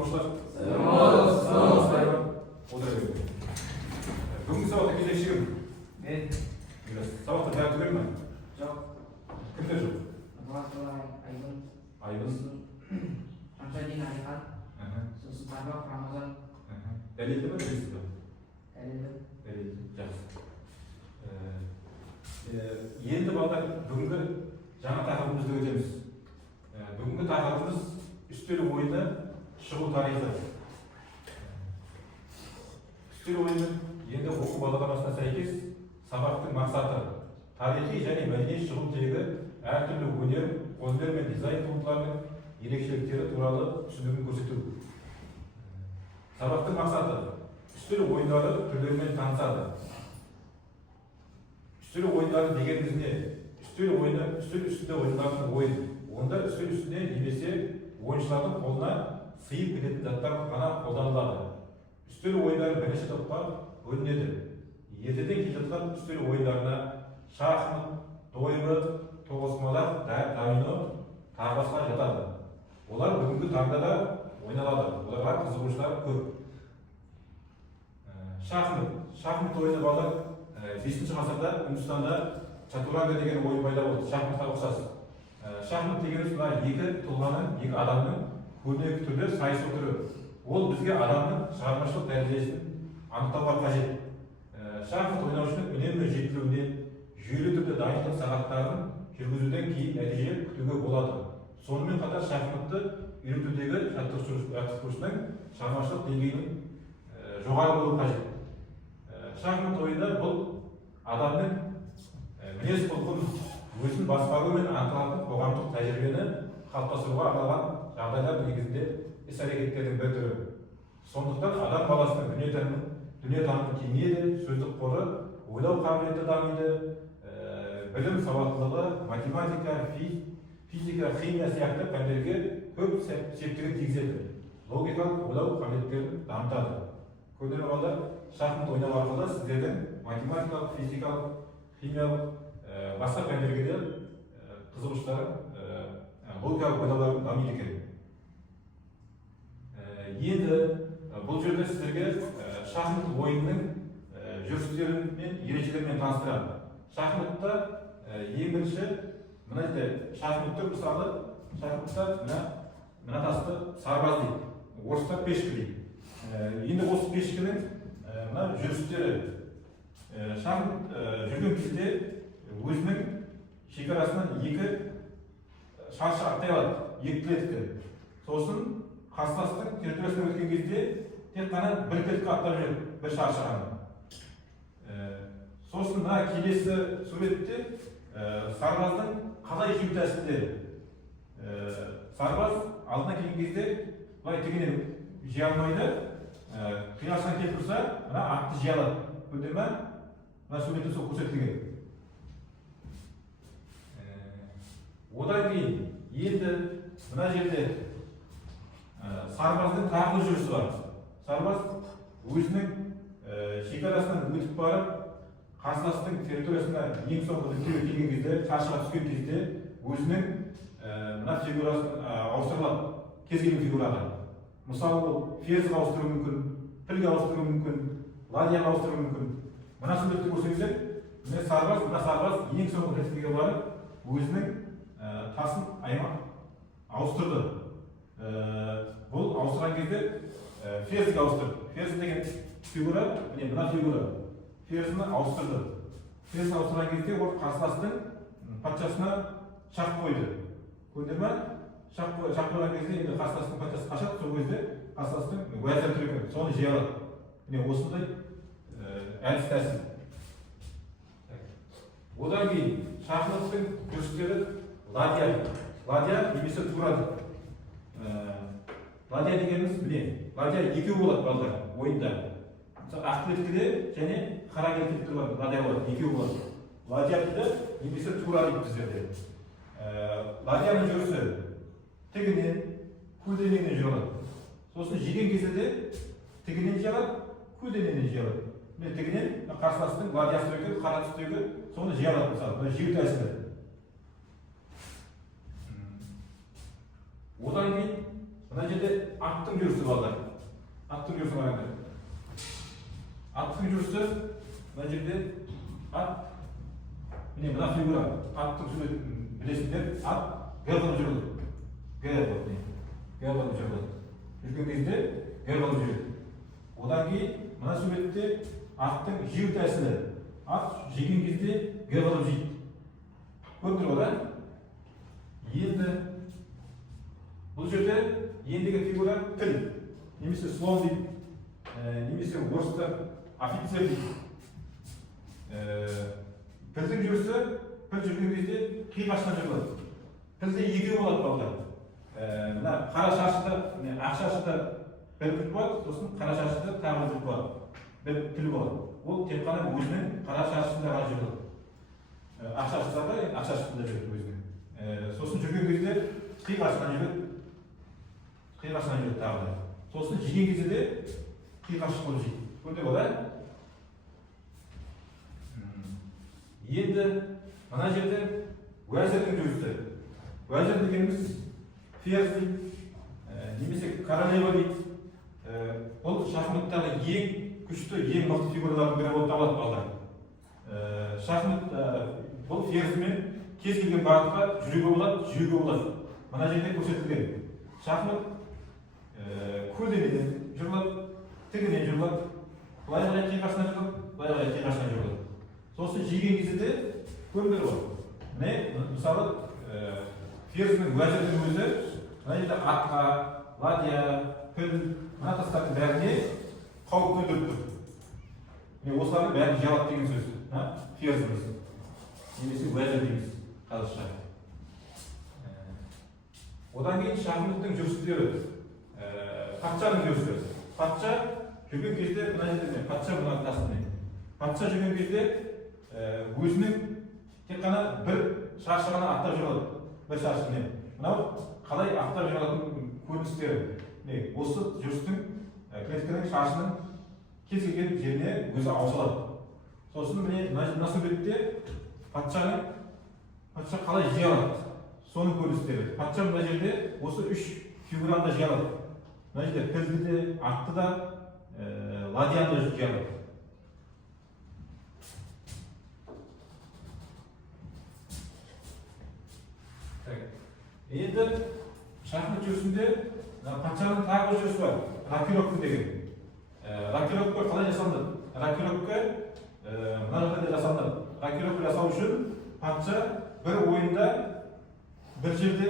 саламатсыздар. Отыра беріңіз. Бүгінгі сабақта кезекші кім? Мен. Сабақта бәрі түгел ме? Жоқ. Кімдер жоқ? Айбын. Шамшадин Алихан. Сосын Тарбақ Рамазан. Дәлелді ме, дәлелсіз бе? Дәлелді. Дәлелді, жақсы. Енді балдар бүгінгі жаңа тақырыбымызды өтеміз. Бүгінгі тақырыбымыз үстел ойыны шығу тарихы. Үстел ойыны енді оқу бағдарламасына сәйкес сабақтың мақсаты тарихи және мәдени шығу тегі әртүрлі өнер, қолөнер мен дизайн туындыларының ерекшеліктері туралы түсінігін көрсету. Сабақтың мақсаты үстел ойындары түрлерімен танысады. Үстел ойындары дегеніміз не? Үстел ойыны үстел үстінде ойналатын ойын. Онда үстел үстіне немесе ойыншылардың қолына сыйып кететін заттар ғана қолданылады. Үстел ойындары бірінші топқа бөлінеді. Ертеден келе жатқан үстел ойындарына шахмат, дойбы, тоғызқұмалақ, домино тағы басқа жатады. Олар бүгінгі таңда да ойналады. Оларға қызығушылар көп. Шахмат ойыны балдар 5-ші ғасырда Үндістанда чатуранга деген ойын пайда болды. Шахматқа ұқсас. Шахмат дегеніміз екі тұлғаның, екі адамның көрнекі түрде сайысу түрі. Ол бізге адамның шығармашылық дәрежесін анықтауға қажет. Шахмат ойнаушының үнемі жетілуіне, жүйелі түрде дайындық сағаттарын жүргізуден кейін нәтиже күтуге болады. Сонымен қатар шахматты үйретудегі жаттықтырушының шығармашылық деңгейінің жоғары болуы қажет. Шахмат ойында бұл адамның мінез құлқын, өзін басқару мен анықталатын қоғамдық тәжірибені қалыптастыруға арналған жағдайлар негізінде іс-әрекеттердің бір түрі. Сондықтан адам баласының дүниетанымы кеңейеді, сөздік қоры, ойлау қабілеті дамиды, білім сауаттылығы, математика, физика, химия сияқты пәндерге көп септігін тигізеді. Логикалық ойлау қабілеттерін дамытады. Көрдіңіздер ме балдар, шахмат ойнау арқылы сіздердің математикалық, физикалық, химиялық, басқа пәндерге де қызығушылықтарын, логикалық ойлауларын дамиды екен. Енді бұл жерде сіздерге шахмат ойынының жүрістері мен ережелерімен таныстырамын. Шахматта ең бірінші мына жерде шахматты мысалы мына тасты сарбаз дейді. Орыстар пешкі дейді. Енді осы пешкінің мына жүрістері шахмат жүрген кезде өзінің шекарасынан екі шаршы аттай алады, екі клетка. Сосын қарсыластың территориясына өткен кезде тек қана бір клетка аттап жүреді, бір шаршы ғана. Сосын мына келесі суретте сарбаздың қалай жүру тәсілдері. Сарбаз алдына келген кезде былай тігінен жия алмайды, қиялшан келіп тұрса, мына атты жия алады. Көрдіңіздер ме? Мына суретте сол көрсетілген. Одан кейін енді мына жерде сарбаздың тағы бір жүрісі бар. Сарбаз өзінің шекарасынан өтіп барып, қарсыластың территориясына ең соңғы нүктеге келген кезде, шаршыға түскен кезде өзінің мына фигурасын ауыстырылады, кез келген фигураға. Мысалы, ол ферзға ауыстыруы мүмкін, пілге ауыстыруы мүмкін, ладьяға ауыстыруы мүмкін. Мына суретті көрсеңіздер, мына сарбаз ең соңғы нүктеге барып, өзінің тасын ауыстырды. Бұл ауыстырған кезде ферзге ауыстырды. Ферз деген фигура, мына фигура. Ферзіні ауыстырды. Ферзіні ауыстырған кезде ол қарсыластың патшасына шақ қойды. Көрдіңіздер ме? Шақ қойған кезде енді қарсыластың патшасы қашады, сол кезде қарсыластың уәзір түрі соны жей алады. Осындай әдіс тәсіл. Одан кейін шахматтың жүрістері ладья. Ладья немесе турады. Ладья дегеніміз міне, ладья екеу болады балдар ойында. Ақ клеткіде және қара клеткіде болады, ладья болады, екеу болады. Ладья дейді, немесе тура дейді біздерде. Ладьяның жүрісі тігінен, көлденеңнен жиылады. Сосын жеген кезде де тігінен жиылады, көлденеңнен жиылады. Міне тігінен қарсыластың ладьясы түрегі, қара түстегі соны жия алады мысалы, жеу тәсілі. Одан кейін Мына жерде аттың жүрісі балдар. Аттың жүрісі қараңдар. Аттың жүрісі мына жерде ат. Міне мына фигура. Аттың суретін білесіңдер. Ат Г қылып жүреді. Г қылып жүреді. Жүрген кезде Г қылып жүреді. Одан кейін мына суретте аттың жеу тәсілі. Ат жеген кезде Г қылып жейді. Көріп тұр ғой, енді бұл жерде ендігі фигура тіл. Немесе слон дейді. Немесе орыстар офицер дейді. Тілдің жүрісі, тіл жүрген кезде қиғашынан жүріледі. Тілде екеу болады балдар. Мына қара шашыда, ақ шашыда бір тіл болады, сосын қара шашыда тағы бір болады. Бір тіл болады. Ол тек қана өзінің қара шашысында ғана жүріледі. Ақ шашыда да, ақ шашысында жүреді өзінің. Сосын жүрген кезде қиғашынан жүреді. Қиғашынан жүреді тағы да. Сосын жеген кезде де қиғаш қылып жейді. Көрдік ғой, енді мына жерде уәзірдің жүрісі. Уәзір дегеніміз ферзь дейді, немесе королева дейді. Бұл шахматтағы ең күшті, ең мықты фигуралардың бірі болып табылады балдар. Шахмат бұл ферзьмен кез келген бағытқа жүруге болады, жүйеге болады. Мына жерде көрсетілген. Шахмат көлденеден жүріледі, тігінен жүріледі, былай қарай қиғашынан жүріледі, былай қарай қиғашынан жүріледі. Сосын жеген кезде де көрдіңдер ғой. Міне мысалы ферзьдің уәзірдің өзі мына жерде атқа, ладья, піл, мына тастардың бәріне қауіп төндіріп тұр. Міне осылардың бәрін жиялады деген сөз. Ферзьміз. Немесе уәзір дейміз қазақша. Одан кейін шахматтың жүрістері. Патшаның жүрісі. Патша жүрген кезде мына жерде патша мына тасында. Патша жүрген кезде өзінің тек қана бір шаршы ғана аттап жүреді. Бір шаршымен. Мынау қалай аттап жүретін көріністері. Осы жүрістің клетканың шаршының кез келген жеріне өзі ауысалады. Сосын міне мына суретте патша қалай жей алады. Соның көріністері. Патша мына жерде осы үш фигураны жей алады. Мына жерде пілді де, атты да, ладьяны да жей алады. Енді шахмат жүрісінде патшаның тағы бір жүрісі бар. Рокировка деген. Рокировка қалай жасалынады? Рокировка мына жағдайда жасалынады. Рокировка жасау үшін патша бір ойында бір жерде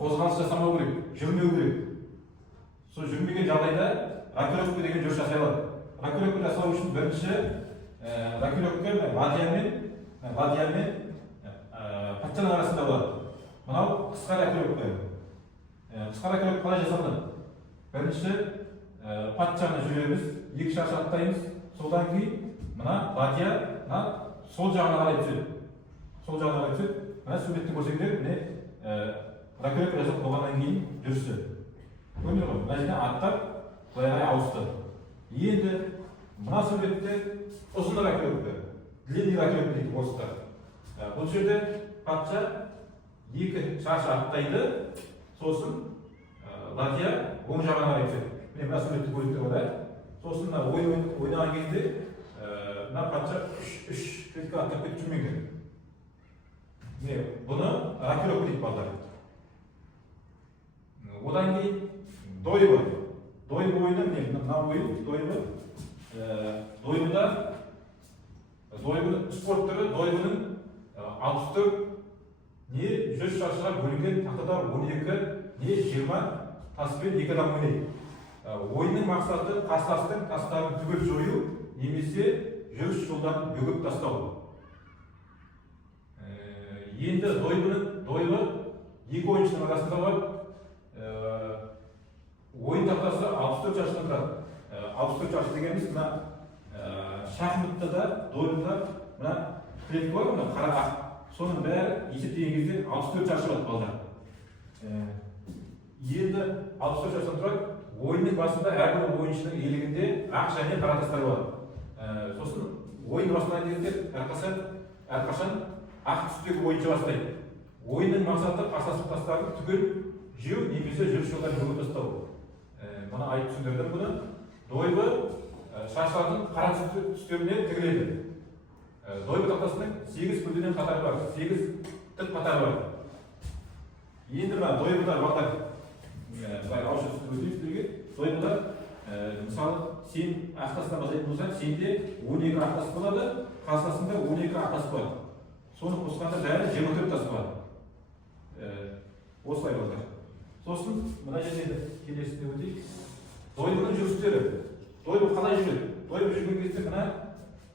қозғалыс жасамау керек, жүрмеу керек. Сол жүрмеген жағдайда рокировка деген жүріс жасай алады. Рокировка жасау үшін бірінші рокировка ладьямен патшаның арасында болады. Мынау қысқа рокировка. Қысқа рокировка қалай жасалынады? Бірінші патшаны жүреміз, екі шаршы аттаймыз. Содан кейін мына ладья сол жағына қарай түседі. Сол жағына қарай түседі. Мына суретті көрсеңдер, міне рокировка жасап болғаннан кейін жүрісі. Көрдіңдер ғой, мына жерде аттар былай қарай ауысты. Енді мына суретте ұзын рокировка, длинный рокировка дейді орыстар. Бұл жерде патша екі шаршы аттайды, сосын ладья оң жағына қарай түседі. Міне мына суретті көріп тұр ғой. Сосын мына ойнаған кезде мына патша үш клетка аттап кетіп жүрмеген. Бұны рокировка дейді балдар. Одан кейін дойбы. Дойбы ойыны, мына ойын дойбы. Дойбы спорт түрі, дойбының 64 не 100 шаршыға бөлінген тақтада 12, не 20 таспен екі адам ойнайды. Ойынның мақсаты тастардың тастарын түгел жою, немесе жүріс жолдарын бөгіп тастау. Енді дойбы екі ойыншының арасында бар. Ойын тақтасы 64 шаршыдан тұрады. 64 шаршы дегеніміз мына шахматта да, дойбыда мына клетка бар, мына қара ақ. Соның бәрі есептеген кезде 64 шаршы болады балдар. Енді 64 шаршыдан тұрады. Ойынның басында әрбір ойыншының иелігінде ақ және қара тастар болады. Сосын ойын басынан кезде әрқашан ақ түстегі ойыншы бастайды. Ойынның мақсаты қарсылас тастарын түгел жеу немесе жүріс жолдан бөгет тастау. Мұны айтып түсіндірдім бұны. Дойбы шашлардың қара түстеріне тігіледі. Дойбы тақтасының 8 көлденең қатары бар, 8 тік қатары бар. Енді мына дойбыда балдар, ауызша түсіндірген дойбыда, мысалы, сен ақтасынан бастайтын болсаң, сенде 12 ақтас болады, қасасында 12 ақтас болады. Соны қосқанда бәрі 24 тас болады. Осылай балдар. Сосын мына жерде келесіне өтейік. Дойбының жүрістері. Дойбы қалай жүреді? Дойбы жүрген кезде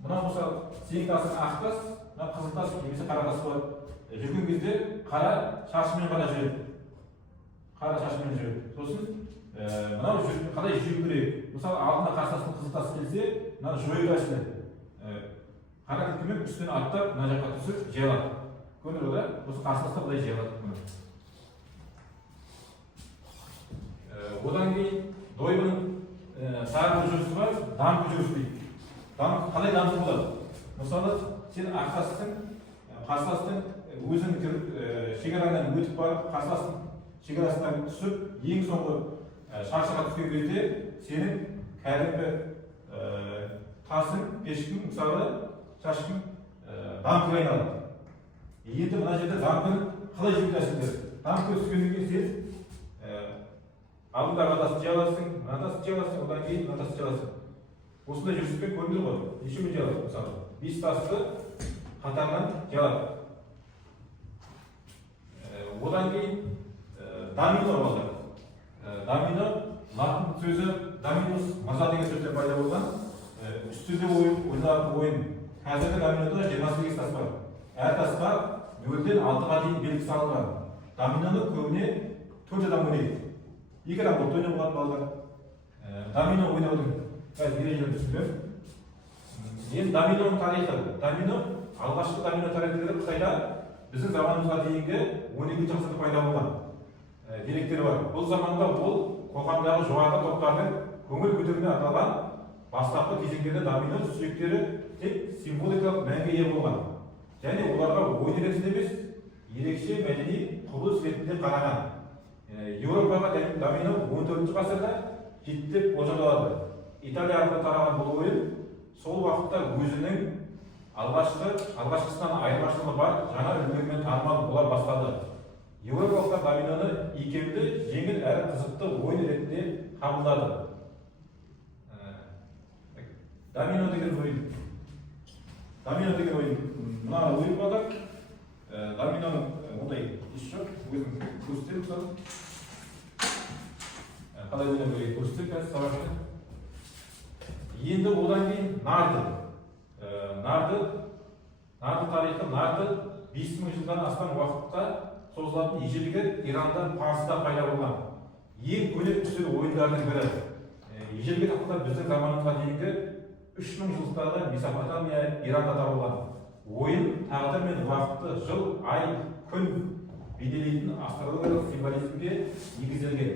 мына мысалы сенің тасың ақ тас, мына қызыл тас немесе қара тас болады. Жүрген кезде қара шашымен ғана жүреді. Қара шашымен жүреді. Сосын мынау қалай жүру керек? Мысалы алдына қарсыласының қызыл тасы келсе, мынаны жойып ашты. Қара кілкімен үстінен аттап, мына жаққа түсіп жиялады. Көрдіңіз ба? Осы қарсыласта былай жиялады. Одан кейін дойбының тағы бір жүрісі бар, дамбы жүрісі дейді. Қалай дамбы болады? Мысалы, сен қарсыластың өзінің шекарадан өтіп барып, қарсыластың шекарасынан түсіп, ең соңғы шаршыға түскен кезде сенің кәдімгі тасың, пешкің, мысалы, шашқың дамбыға айналады. Енді мына жерде дамбыны қалай жүріп тәсілдер? Дамбы түскеннен кейін сен алдындағы тасын жияласың, мына тасын жияласың, одан кейін мына тасын жияласың. Осындай жүріспен көрдіңіз ғой, нешемен жияласың, мысалы, 5 тасты қатарынан жиялады. Одан кейін домино болды. Домино, латын сөзі доминус мырза деген сөзден пайда болған. Үстінде ойнаған ойын. Қазіргі доминода 28 тас бар. Әр тасқа 0-ден 6-ға дейін белгі салынған. Доминоны көбіне 4 адам ойнайды. 2 адам болды ойнап болған балдар. Домино ойнаудың ережелерін түсіндірем. Енді доминоның тарихы. Домино, алғашқы домино тарихтері Қытайда біздің заманымызға дейінгі 12 ғасырда пайда болған деректері бар. Бұл заманда ол қоғамдағы жоғарғы топтардың көңіл көтеруіне арналған бастапқы кезеңдерде домино сүйектері тек символикалық мәнге ие болған. Және оларға ойын ретінде емес, ерекше мәдени құбылыс ретінде қараған. Еуропаға домино 14 ғасырда жетіп болжалады. Италия арқылы тараған бұл ойын сол уақытта өзінің алғашқысынан айырмашылығы бар жаңа үлгілермен танымал бола бастады. Еуропалықтар доминоны икемді, жеңіл әрі қызықты ойын ретінде қабылдады. Домино деген ойын. Мына ойын балдар. Доминоның ондай еш жоқ. Өзім көрсетемін мысалы. Қалай ойнау керек көрсетем қазір сабақта. Енді одан кейін нарды. Нарды тарихы, нарды 5000 жылдан астам уақытта созылатын ежелгі Иранда, Парсыда пайда болған. Ең көне үстел ойындардың бірі. Ежелгі тақта біздің заманымызға дейінгі 3000 жылдықтағы Месопотамия, Иранда табылған. Ойын тағдыр мен уақытты, жыл, ай, күн бейнелейтін астрологиялық символизмге негізделген.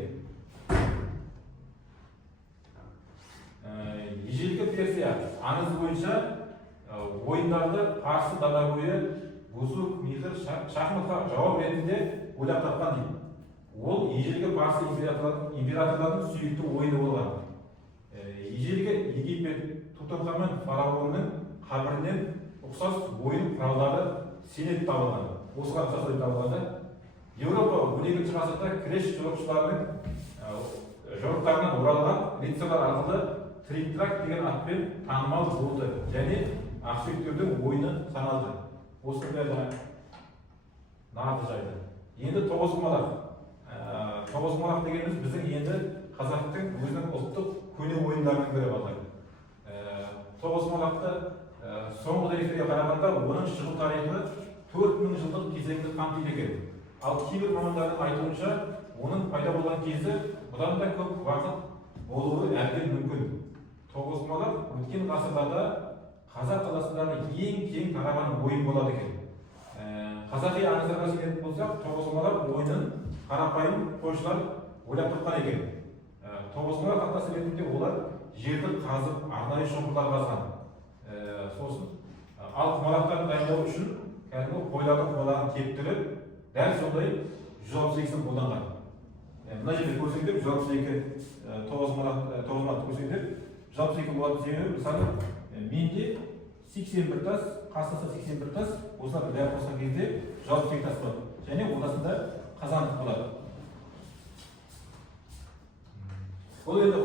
Ежелгі Персия аңызы бойынша ойындарды Парсы дала бойы бұзу, михыр, шахматқа жауап ретінде ойлап тапқан дейді. Ол ежелгі Парсы императорлардың сүйікті ойыны болған. Ежелгі Египет Тутанхамон фараонының қабірінен ұқсас ойын құралдары сенет табылған. Осыған ұқсас ойын табылғанда Еуропа 12 ғасырда креш жорықшыларының жорықтарынан оралған рицарлар арқылы трик-трак деген атпен танымал болды және ақсүйектердің ойыны саналды. Осыны бәрі нарды жайды. Енді тоғызқұмалақ. Тоғызқұмалақ дегеніміз біздің енді қазақтың өзінің ұлттық көне ойындарының бірі балдар. Тоғызқұмалақты соңғы деректерге қарағанда оның шығу тарихы 4000 жылдық кезеңді қамтиды екен. Ал кейбір мамандардың айтуынша оның пайда болған кезі бұдан да көп уақыт болуы әбден мүмкін. Тоғызқұмалақ өткен ғасырларда қазақ даласындағы ең кең тараған ойын болады екен. Қазақи аңыздарға сенетін болсақ, тоғызқұмалақ ойынын қарапайым қойшылар ойлап тапқан екен. Тоғызқұмалақ тақтасы ретінде олар жерді қазып, арнайы шұңқырлар қазған. Сосын ал құмалақтарды дайындау үшін кәдімгі қойлардың құмалағын кептіріп, дәл сондай 162 қолданған. мына жерде көрсеңдер 162 9 манат көрсеңдер 162 болады дегені мысалы менде 81 тас, қасында 81 тас, осыларды бәрін қосқан кезде 162 тас болады. Және ортасында қазандық болады. Ол енді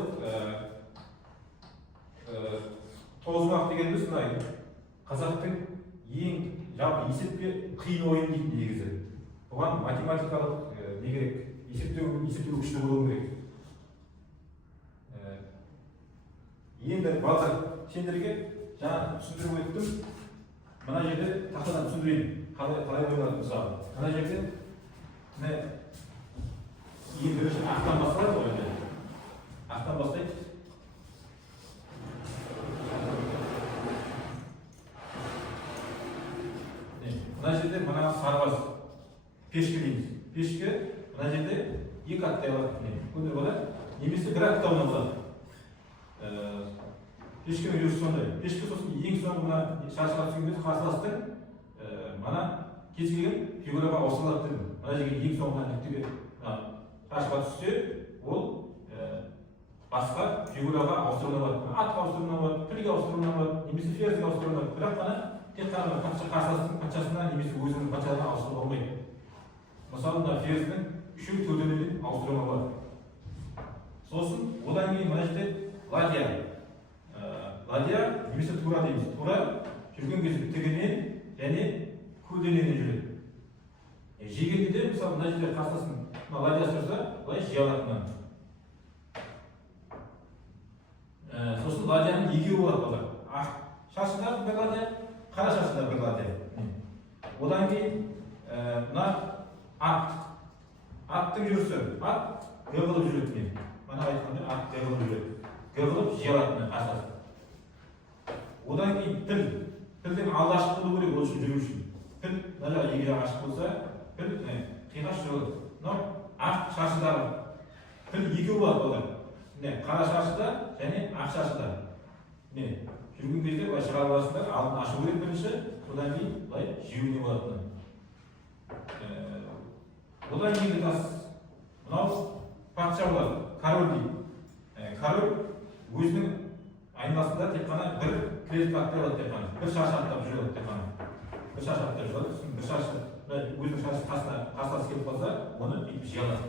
9 манат дегеніміз мына қазақтың ең жалпы есепке қиын ойын дейді негізі. Бұған математикалық не керек? Есептеу күшті болу керек. Енді балдар сендерге жаңа түсіндіріп өттім. Мына жерде тақтадан түсіндірейін. Қалай ойланады мысалы. Мына жерде ең бірінші ақтан басталады ғой енді. Ақтан бастайды. Мына жерде мына сарбаз пешке дейміз. Пешке мына жерде екі аттай болады. Көндір болады. Немесе бір аттауына болады. Пешкенің жүрісі сондай. Пешке сосын ең соңғы мына шаршыға түскен кезде қарсыластың мана кез келген фигураға ауыстырылады дедім. Мына жерге ең соңғы нүктеге шаршыға түссе, ол басқа фигураға ауыстыруына болады. Атқа ауыстыруына болады, пілге ауыстыруына болады, немесе ферзге ауыстыруына болады. Бірақ қана тек қана қарсыластың патшасына немесе өзінің патшасына ауыстыруға болмайды. Мысалы, мына ферздің үшеу төртеуден ауыстыруға болады. Сосын одан кейін мына жерде ладья. Ладья немесе тура дейміз. Тура жүрген кезде тігінен және көлденеңнен жүреді. Жегенде де мысалы мына жерде қарсыластың ладья тұрса, былай жей алады. Сосын ладьяның екеуі болады. Ақ шашында бір ладья, қара шашында бір ладья. Одан кейін мына ат. Аттың жүрісі. Ат ғығылып жүреді. Мана айтқанда ат ғығылып жүреді. Ғығылып жей алады қарсыластың. Одан кейін піл. Пілдің алды ашық болу керек ол үшін жүру үшін. Піл, мына жағы екі жағы ашық болса, піл қиғаш жүреді. Мынау ақ шашыдағы піл екеуі болады. Қара шашыда және ақ шашыда. Жүрген кезде былай шығарып аласыңдар, алдын ашу керек бірінші, содан кейін былай жеуіне болады. Одан кейінгі тас, мынау патша болады, король дейді. Король өзінің айналасында тек қана бір крест аттай алады тек қана. Бір шашы аттап жүреді тек қана. Бір шашы аттап жүреді, бір шашы өзінің шашы қасына келіп қалса, оны бүйтіп жей алады.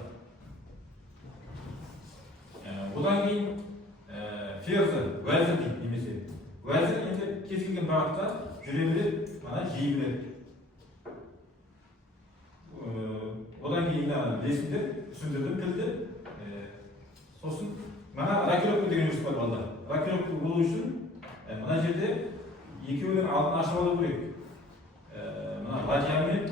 Одан кейін ферзі, уәзір дейді немесе. Уәзір енді кез келген бағытта жүре береді, мана жей береді. Одан кейін білесіңдер, түсіндірдім тілді. Сосын мана рокировка деген жүріс бар балдар. Рокировка болу үшін мына жерде екеуінің алдын ашып алу керек. Мына ладья мен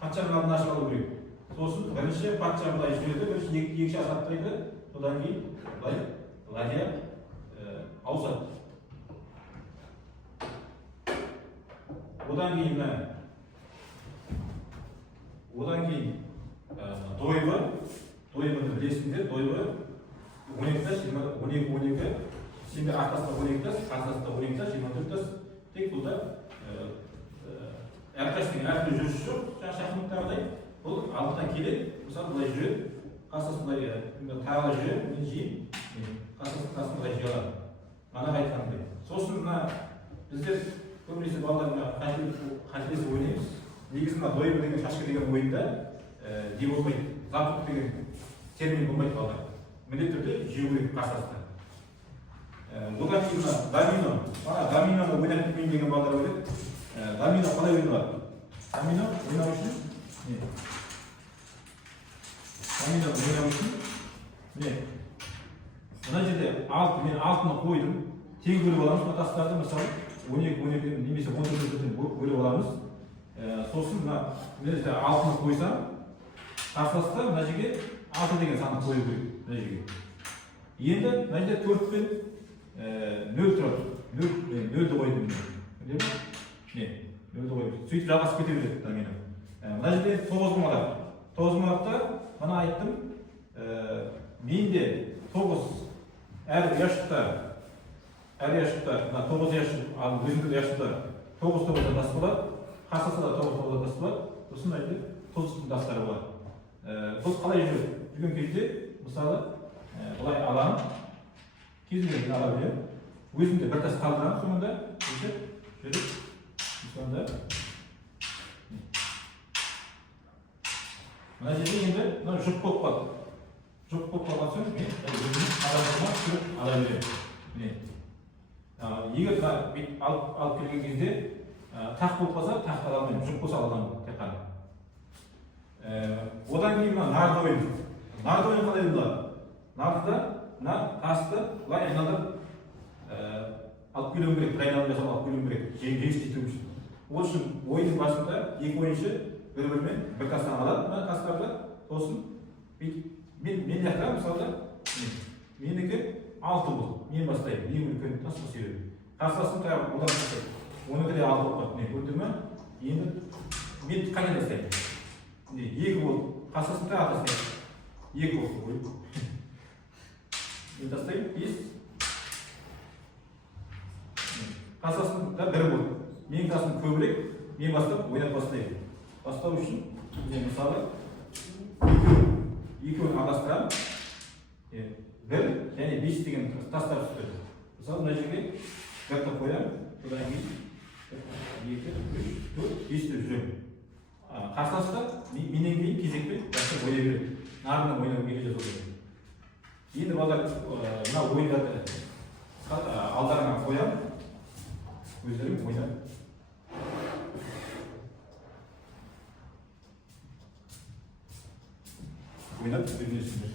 патшаның алдын ашып алу керек. Сосын бірінші патша былай жүреді, бірінші екі шаш аттайды, содан кейін былай ладья ауысады. Одан кейін дойбы, дойбыны білесіңдер, дойбы 12 тас, 12, сендер артасында 12 тас, қарсысында 12 тас, 24 тас. Тек бұлда әрқайсының әртүрлі жүрісі жоқ, шахматтағыдай. Бұл алдынан келеді, мысалы былай жүреді, қарсысын былай тағала жүреді, мен жеймін, қарсысын қасын былай жей алады. Мана айтқандай. Сосын біздер көбінесе балаларына қателесіп ойнаймыз. Негізі дойбы деген шашқа деген ойында не болмайды, запут деген термин болмайды балалар. Міндетті түрде жеу керек қарсыластан. Одан кейін домино. Доминоны ойнап кетпейін деген балалар ойлайды. Домино қалай ойналады? Домино ойнау үшін мына жерде мен алтыны қойдым. Тең бөліп аламыз, мына тастарды мысалы 12 немесе 14-тен бөліп аламыз. Сосын мына жерде алтыны қойсам, қарсыласта мына жерге 6 деген санды қою керек. Енді мына жерде 4 пен 0 тұрады. 0-ді қойдым. Сөйтіп жалғасып кете береді домино. Мына жерде 9 манат. 9 манатта мына айттым. Менде 9 әр яшықта, мына 9 яшық, өзіңді яшықта 9 тас болады. Қарсыласында 9 тас болады. Сосын айты 9 тастары болады. Бұл қалай жүреді? жүрген кезде мысалы былай аламын, кез келген ала беремін. Өзімде бір тас қалдырамын, соңында жүріп сонда мына жерде енді мына жұп болып қалды. Жұп болып қалған соң мен өзімнің адамыма түсіріп ала беремін. Егер алып келген кезде тақ болып қалса, тақты ала алмаймын, жұп болса ала аламын тек қана. Одан кейін мына нарды ойын. Нарды ойын қалай болады? Нардыда мына тасты былай айналдырып алып келуім керек, бір айналым жасап алып келуім керек, жеңістету үшін. Ол үшін ойынның басында екі ойыншы бір-бірімен бір тастан алады, мына тастарды, сосын мен жақта мысалда менікі 6 бол, мен бастаймын, ең үлкен тас осы себебі. Қарсыласым тағы одан бастайды, оныкі де 6 болып қалды, көрді ме? Енді мен қайдан тастаймын? 2 бол, қарсыласым тағы тастаймын, 2 бол. Мен тастаймын, 5. Қарсыласым да 1 бол. Менің тасым көбірек, мен бастап, ойнап бастаймын. Бастау үшін, мысалы, екеуін ағастырамын, 1 және 5 деген тастар түсіреді. Мысалы, мына жерге 1 тап қоямын, содан кейін 2, 3, 4, 5 деп жүремін. Қарсыласта менен кейін кезекпен жақсы ойнай береді. Нарынан ойнау келе жазу. Енді балдар мына ойындарды алдарына қоямын, өздерің ойнап. Ойнап өздеріңіздер.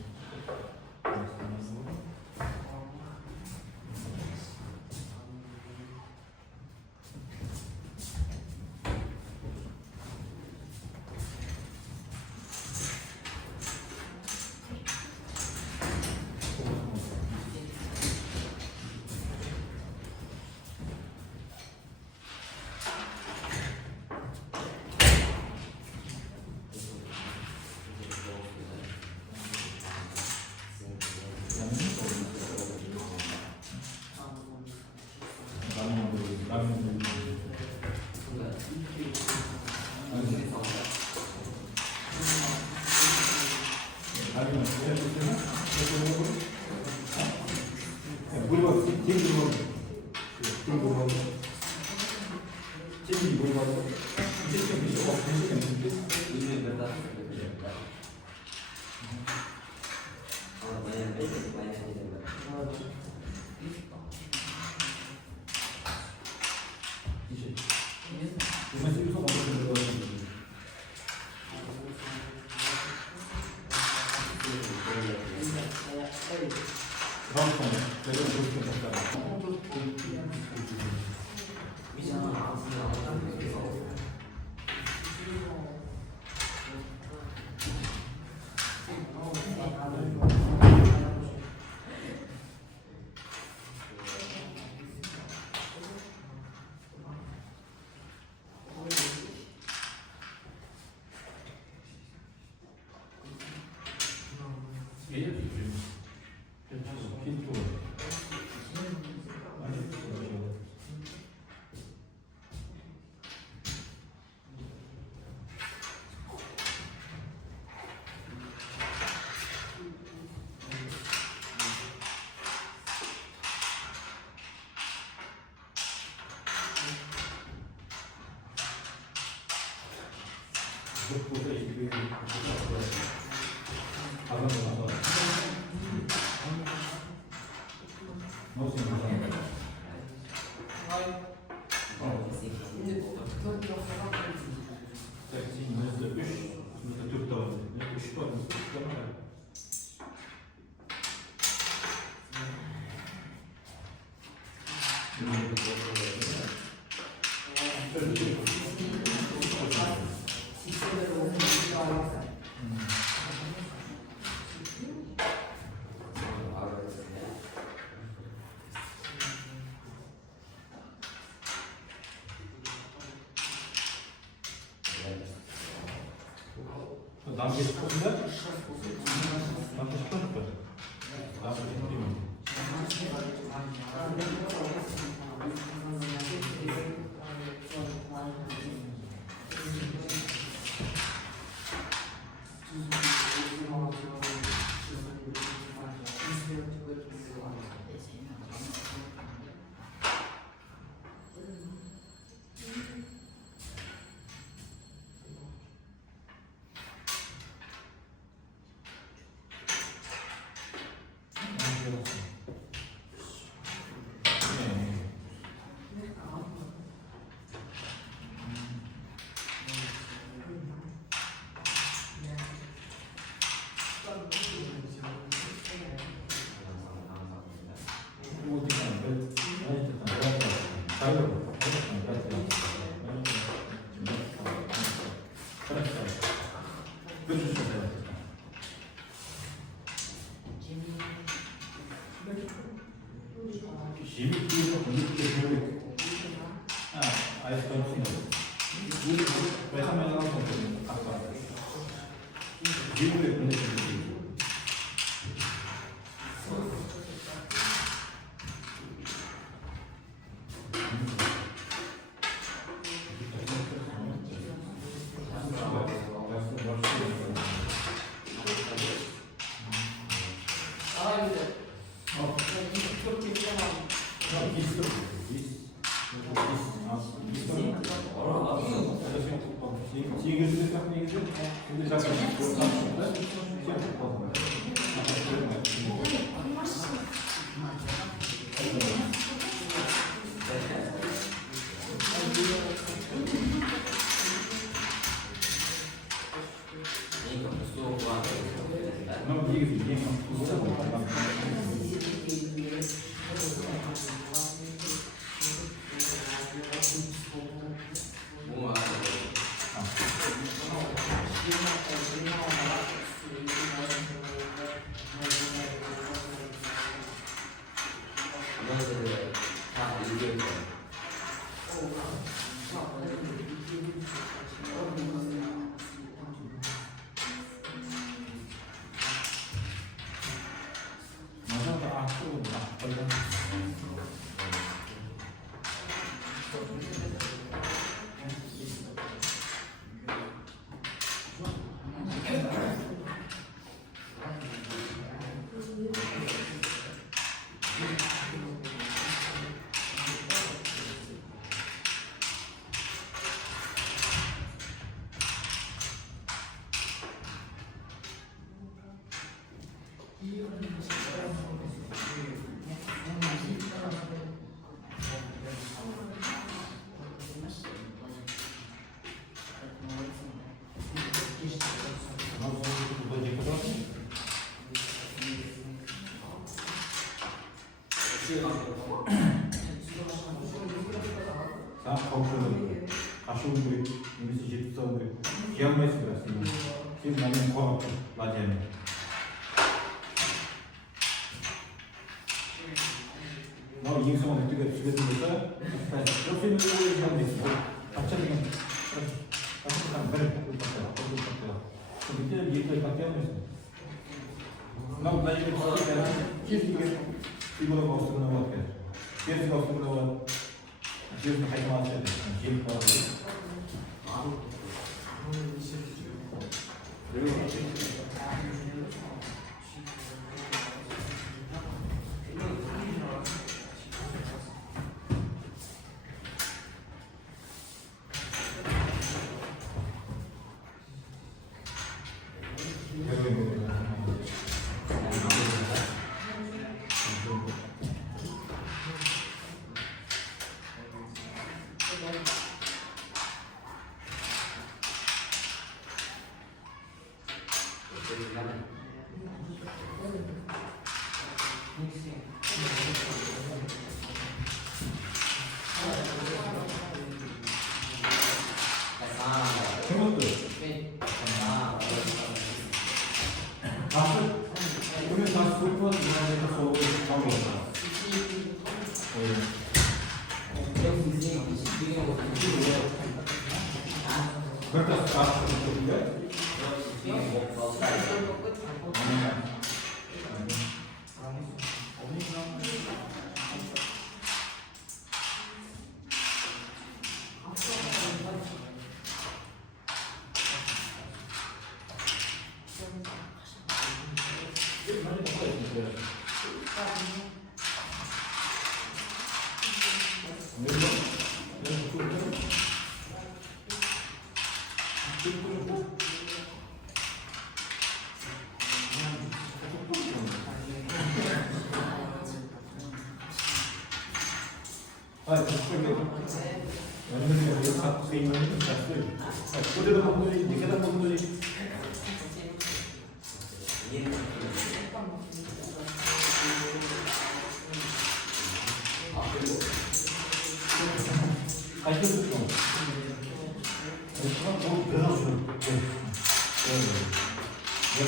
네,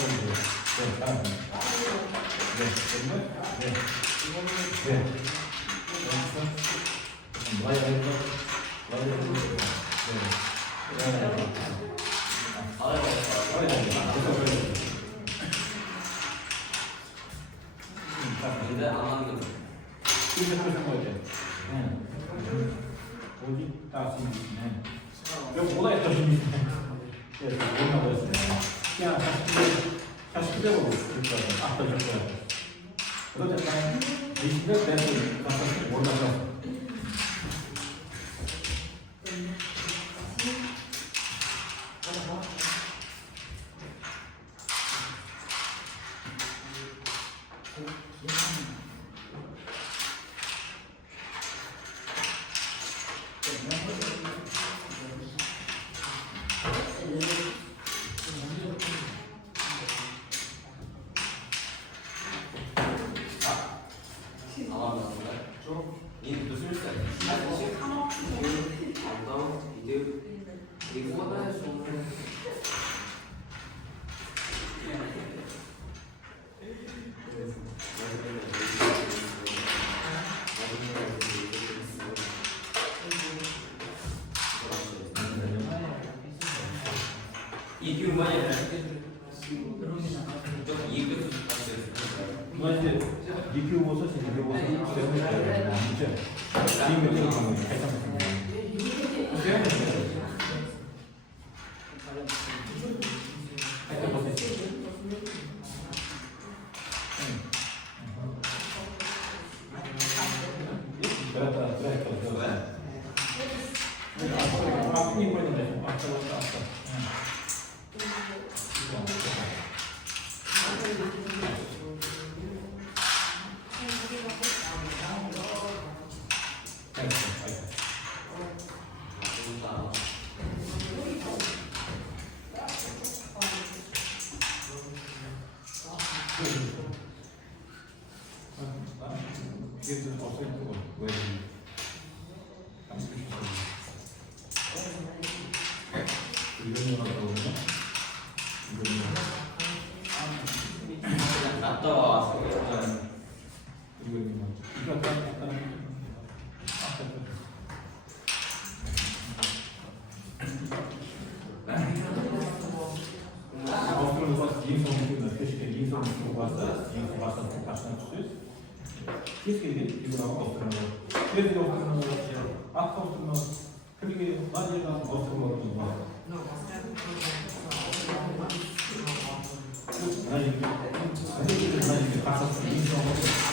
다음. 네, 됐나요? 네. 네. 와야 되는 거. 와야 되는 거. 네. 근데 안 하는 거. 이제 하는 거지. 뭐지? 딱 지금. 여기 뭐가 있다 지금. 예, 뭐가 뭐였어요? 그냥 40대로 그랬어요. 아까 줬어요. 그러다 약간 20대 때는 가서 몰라서. 이게 뭐냐? 이게 뭐 이제 리뷰 보서 지금 리뷰 보서 때문에 이제 리뷰 들어가는 거 이게 좀 없을 거고 왜? 이런 거가 나오면 갔다 와서 이거 이거 약간 Aufgrund was Dienstleistungen natürlich Dienstleistungen was das Kasten ist. Hier geht die genau aufgenommen. Hier die aufgenommen aufgenommen. 그게 맞이가 aufgenommen 아니 가서 Dienstleistungen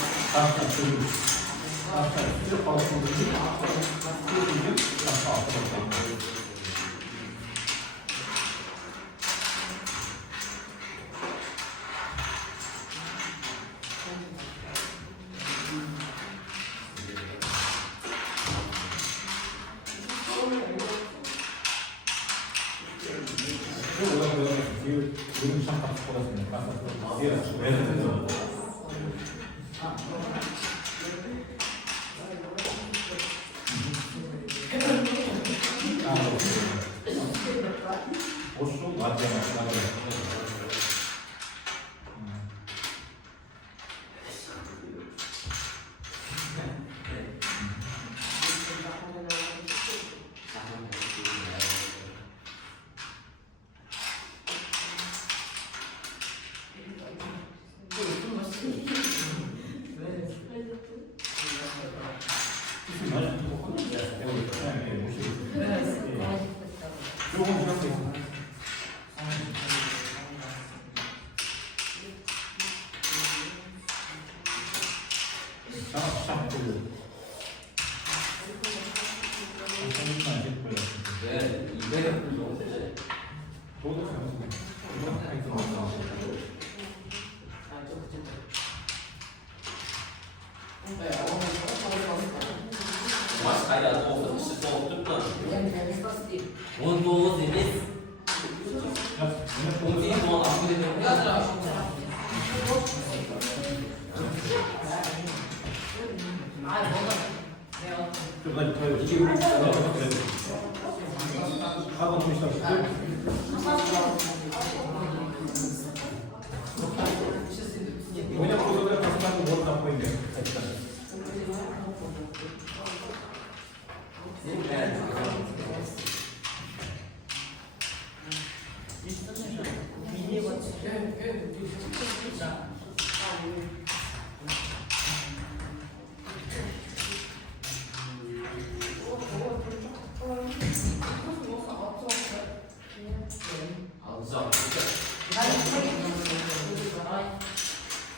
Alacağım.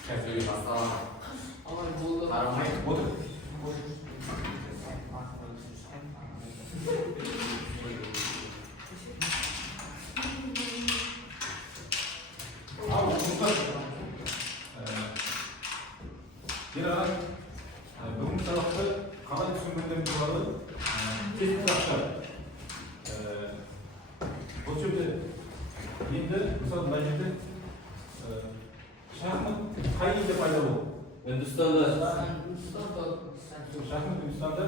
Hadi. Basta. Karamay. Otur. Al, Mustafa. Bir ara бүгінгі сабақты қалай түсінгендерің туралы тез сұрақтар. Бұл жерде енді мысалы мына жерде шахмат қай елде пайда болды? Hindistan'da. Шахмат Үндістанда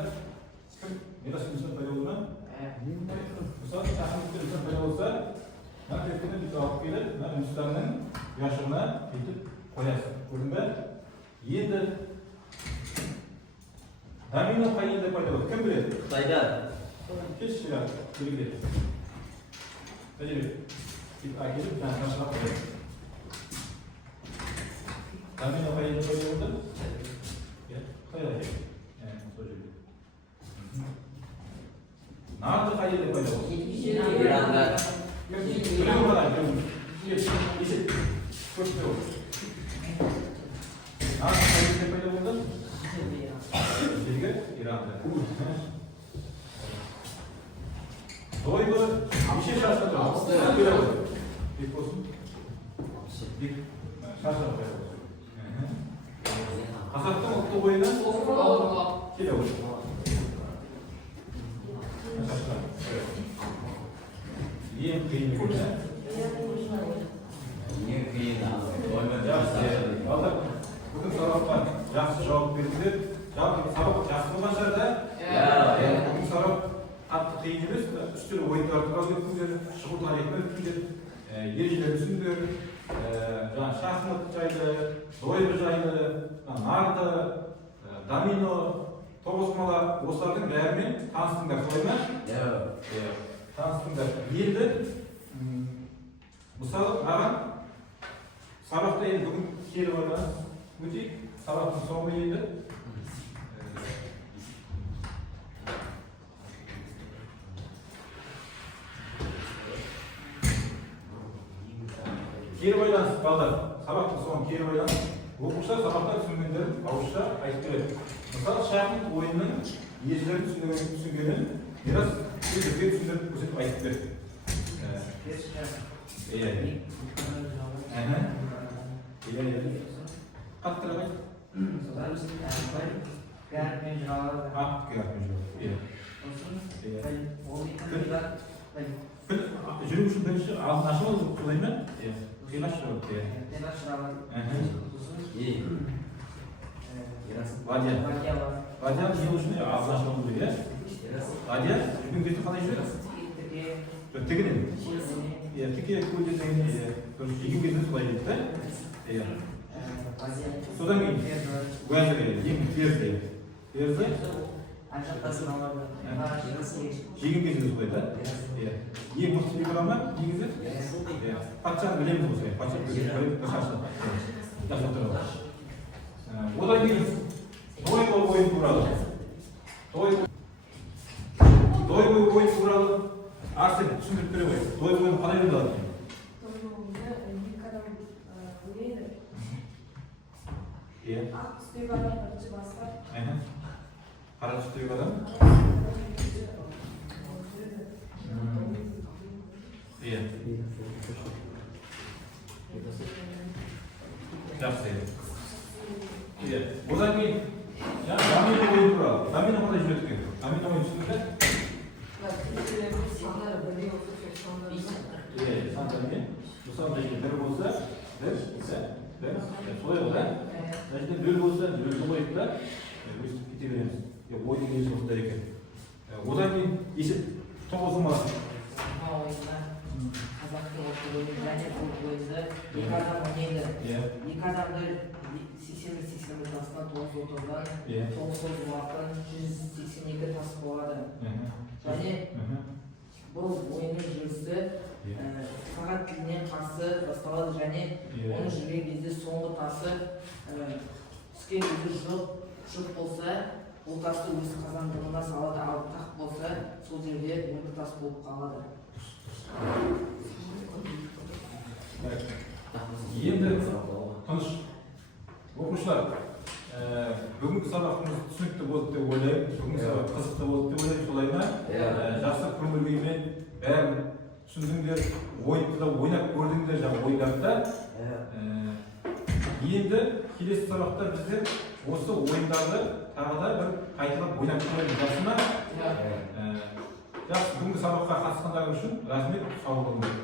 кім? Мирас Үндістан пайда болды ма? Мысалы шахмат Үндістан пайда болса, мына тектені бүйтіп алып келіп, мына Үндістанның ұяшығына бүйтіп қоясың. Көрдің бе? Енді домино қай елде пайда болды? Кім біледі? Xitoyda. Кеш шығар, белгіледі. Тәжірибе. Бүйтіп әкеліп, жаңа қашыға қоясың. Домино қай елде пайда болды? Қытайда әкелді. Сол жерде. Нарды қай елде пайда болды? İran'da. Біреу ғана, біреу. Есеп. Көп біреу. Нарды қай елде пайда болды? Жерге Иран'да. Дойбы неше шашта тұрады? Бек болсын. Бек шашта пайда болсын. Қазақтың ұлттық ойыны келе отыр. Ең қиын екен. Ең қиын. Балдар, бүгін сабаққа жақсы жауап бердіңдер. Сабақ жақсы болған шығар да? Бүгін сабақ қатты қиын емес. Үш түрлі ойындарды туралы өттіңдер, шығу тарихын өттіңдер, ережелер түсіндіңдер. Шахмат жайлы, дойбы жайлы, нарды, домино, тоғызқұмалақ, осылардың бәрімен таныстыңдар, солай ма? Таныстыңдар. Енді мысалы маған сабақта енді бүгін кері байланыс өтейік. Сабақтың соңғы енді кері байланыс, балдар. Сабақтың соңғы кері байланыс. Оқушылар сабақта түсінгендерін ауызша айтып береді. Мысалы шахмат ойынның ережелерін түсінгенін Мирас өзге түсіндіріп көрсетіп айтып берді. Қаттырақ айт. Жүру үшін бірінші алдын ашып алу солай ма? Қиғаш жүріп. Вадия. Вадия не үшін алдын ашып алу керек, иә? Вадия, жүрген кезде қалай жүреді? Тігінен? Тіке көлден жеген кезде солай дейді, да? Содан кейін уәзір ең терді. Терді? Жеген кезде солай, да? Ең мықты фигура ма? Негізі? Патшаны білеміз осылай. Патша білеміз шашты. Жасап тұрады. Одан кейін дойбы ойын туралы. Дойбы ойын туралы Арсен түсіндіріп бере ғой. Дойбы ойын қалай ойналады? Ақ түстегі адам бірінші басқа. Қара түстегі адам? Жақсы. Одан кейін домино ойын туралы. Домино қалай жүреді екен? Домино ойын түсіндіңіздер? Мысалы, бір болса, бір, солай ғой, да? Нөл болса, нөлді қойып та, өстіп кете береміз. Ойдың есі осындай екен. Одан кейін есеп тоғызқұмалақ. Қазақтың ұлттық ойыны және бұл ойынды екі адам ойнайды. Екі адамды 80 тастан 90-дан 90 уақыттан 182 тас болады. Және бұл ойынның жүрісі сағат тіліне қарсы басталады және оны жүрген кезде соңғы тасы түскен кезде жұп болса ол тасты өз қазандығына салады, ал тақ болса сол жерде өмір тас болып қалады. Енді тыныш оқушылар, бүгінгі сабағымыз түсінікті болды деп ойлаймын, бүгінгі сабақ қызықты болды деп ойлаймын, солай ма? Жақсы көңіл күймен бәрін түсіндіңдер, ойынды да ойнап көрдіңдер, жаңа ойындарды. Енді келесі сабақта біздер осы ойындарды тағы да бір қайталап ойнап көрейік, жақсы ма? Жақсы, бүгінгі сабаққа қатысқандарың үшін рахмет, сау болыңдар.